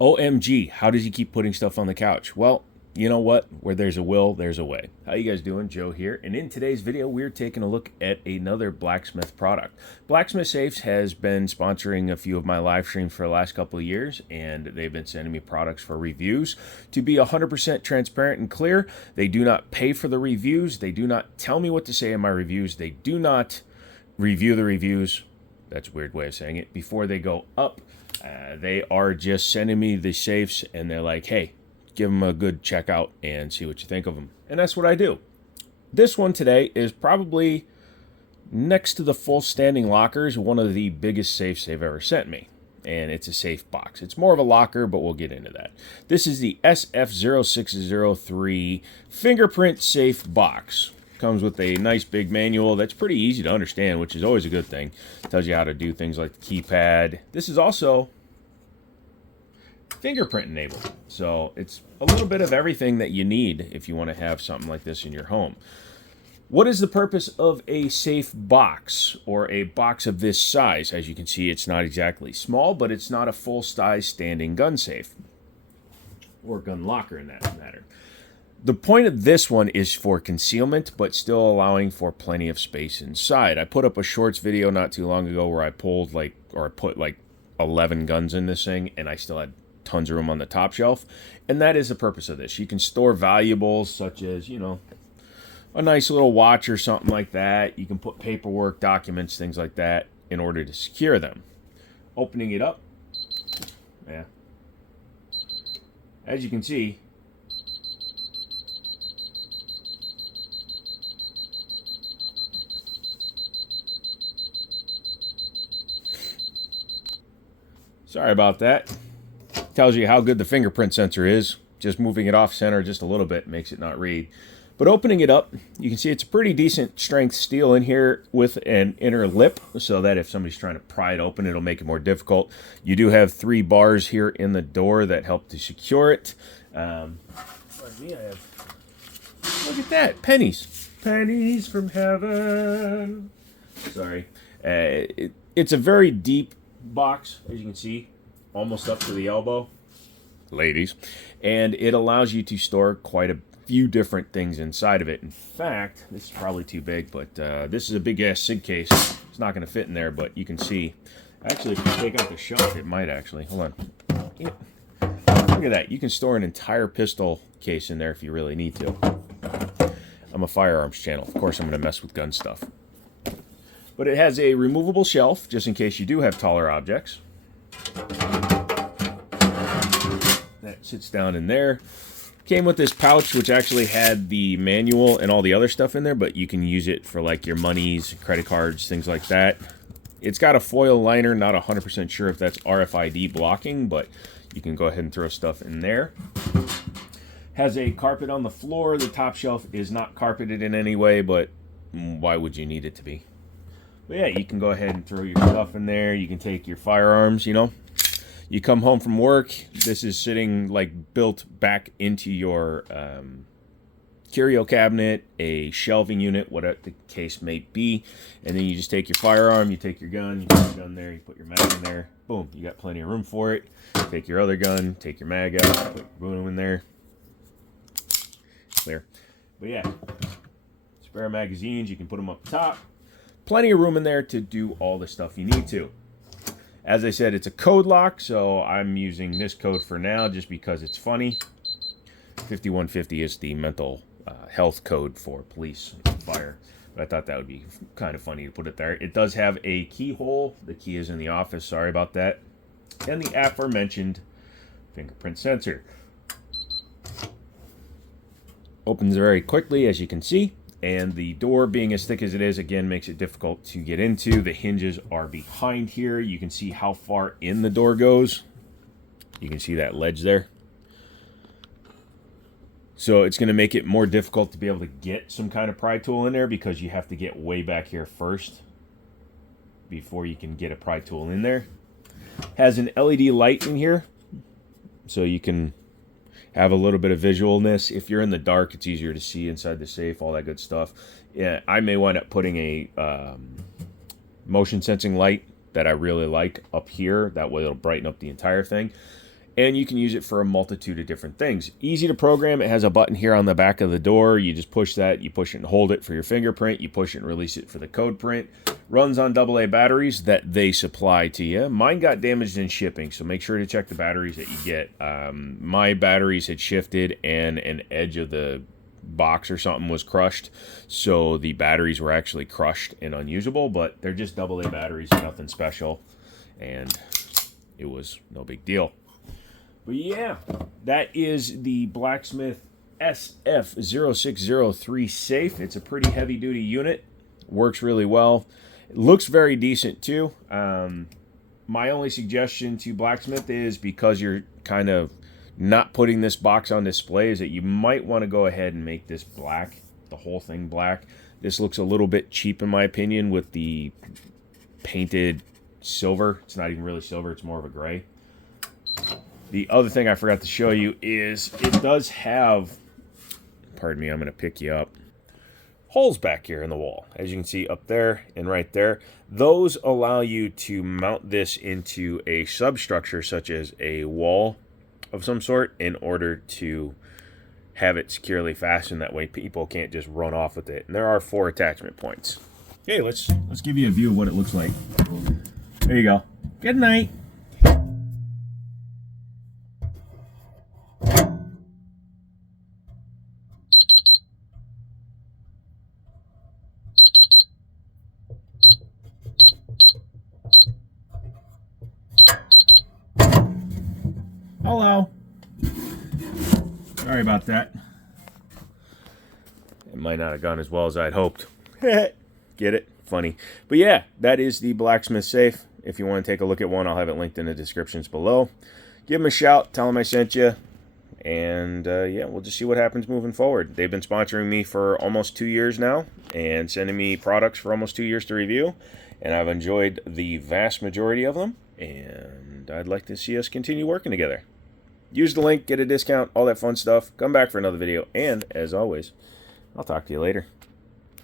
OMG, how does he keep putting stuff on the couch? Well, you know what? Where there's a will, there's a way. How you guys doing? Joe here. And in today's video, we're taking a look at another Blacksmith product. Blacksmith Safes has been sponsoring a few of my live streams for the last couple of years, and they've been sending me products for reviews. To be 100% transparent and clear, they do not pay for the reviews. They do not tell me what to say in my reviews. They do not review the reviews. That's a weird way of saying it. Before they go up, they are just sending me the safes, and they're like, hey, give them a good checkout and see what you think of them. And that's what I do. This one today is probably, next to the full standing lockers, one of the biggest safes they've ever sent me. And it's a safe box. It's more of a locker, but we'll get into that. This is the SF0603 fingerprint safe box. Comes with a nice big manual that's pretty easy to understand, which is always a good thing. Tells you how to do things like the keypad. This is also fingerprint enabled, so it's a little bit of everything that you need if you want to have something like this in your home. What is the purpose of a safe box, or a box of this size? As you can see, it's not exactly small, but it's not a full-size standing gun safe, or gun locker in that matter. The point of this one is for concealment, but still allowing for plenty of space inside. I put up a shorts video not too long ago where I put like 11 guns in this thing, and I still had tons of room on the top shelf. And that is the purpose of this. You can store valuables such as, you know, a nice little watch or something like that. You can put paperwork, documents, things like that in order to secure them. Opening it up, yeah, as you can see, sorry about that. Tells you how good the fingerprint sensor is. Just moving it off center just a little bit makes it not read. But opening it up, you can see it's a pretty decent strength steel in here with an inner lip, so that if somebody's trying to pry it open, it'll make it more difficult. You do have 3 bars here in the door that help to secure it. Look at that, pennies. Pennies from heaven. Sorry. It's a very deep box, as you can see, almost up to the elbow, ladies, and it allows you to store quite a few different things inside of it. In fact, this is probably too big, but this is a big ass SIG case. It's not going to fit in there, but you can see, actually, if you take out the shelf, it might actually. Hold on. Yeah. Look at that. You can store an entire pistol case in there if you really need to. I'm a firearms channel. Of course, I'm going to mess with gun stuff. But it has a removable shelf, just in case you do have taller objects. That sits down in there. Came with this pouch, which actually had the manual and all the other stuff in there, but you can use it for like your monies, credit cards, things like that. It's got a foil liner, not 100% sure if that's RFID blocking, but you can go ahead and throw stuff in there. Has a carpet on the floor. The top shelf is not carpeted in any way, but why would you need it to be? But yeah, you can go ahead and throw your stuff in there. You can take your firearms, you know. You come home from work, this is sitting like built back into your curio cabinet, a shelving unit, whatever the case may be. And then you just take your firearm, you take your gun, you put your gun there, you put your mag in there. Boom, you got plenty of room for it. Take your other gun, take your mag out, put your boom in there. Clear. But yeah, spare magazines, you can put them up top. Plenty of room in there to do all the stuff you need to. As I said, it's a code lock, so I'm using this code for now just because it's funny. 5150 is the mental health code for police and fire. But I thought that would be kind of funny to put it there. It does have a keyhole. The key is in the office. Sorry about that. And the aforementioned fingerprint sensor. Opens very quickly, as you can see. And the door, being as thick as it is, again, makes it difficult to get into. The hinges are behind here. You can see how far in the door goes. You can see that ledge there. So it's going to make it more difficult to be able to get some kind of pry tool in there, because you have to get way back here first before you can get a pry tool in there. Has an LED light in here, so you can have a little bit of visualness. If you're in the dark, it's easier to see inside the safe, all that good stuff. Yeah, I may wind up putting a motion sensing light that I really like up here. That way it'll brighten up the entire thing. and you can use it for a multitude of different things. Easy to program. It has a button here on the back of the door. You just push that, you push it and hold it for your fingerprint, you push it and release it for the code print. Runs on AA batteries that they supply to you. Mine got damaged in shipping, so make sure to check the batteries that you get. My batteries had shifted and an edge of the box or something was crushed, so the batteries were actually crushed and unusable, but they're just AA batteries, nothing special, and it was no big deal. But yeah, that is the Blacksmith SF0603 safe. It's a pretty heavy duty unit, works really well. It looks very decent too. My only suggestion to Blacksmith is, because you're kind of not putting this box on display, is that you might want to go ahead and make this black, the whole thing black. This looks a little bit cheap in my opinion with the painted silver. It's not even really silver, it's more of a gray. The other thing I forgot to show you is it does have, pardon me, I'm going to pick you up, holes back here in the wall. As you can see up there and right there, those allow you to mount this into a substructure such as a wall of some sort in order to have it securely fastened. That way people can't just run off with it. And there are 4 attachment points. Okay, let's give you a view of what it looks like. There you go. Good night. Hello. Sorry about that. It might not have gone as well as I'd hoped. Get it? Funny. But yeah, that is the Blacksmith safe. If you want to take a look at one, I'll have it linked in the descriptions below. Give them a shout. Tell them I sent you. And yeah, we'll just see what happens moving forward. They've been sponsoring me for almost 2 years now and sending me products for almost 2 years to review. And I've enjoyed the vast majority of them. And I'd like to see us continue working together. Use the link, get a discount, all that fun stuff. Come back for another video. And as always, I'll talk to you later.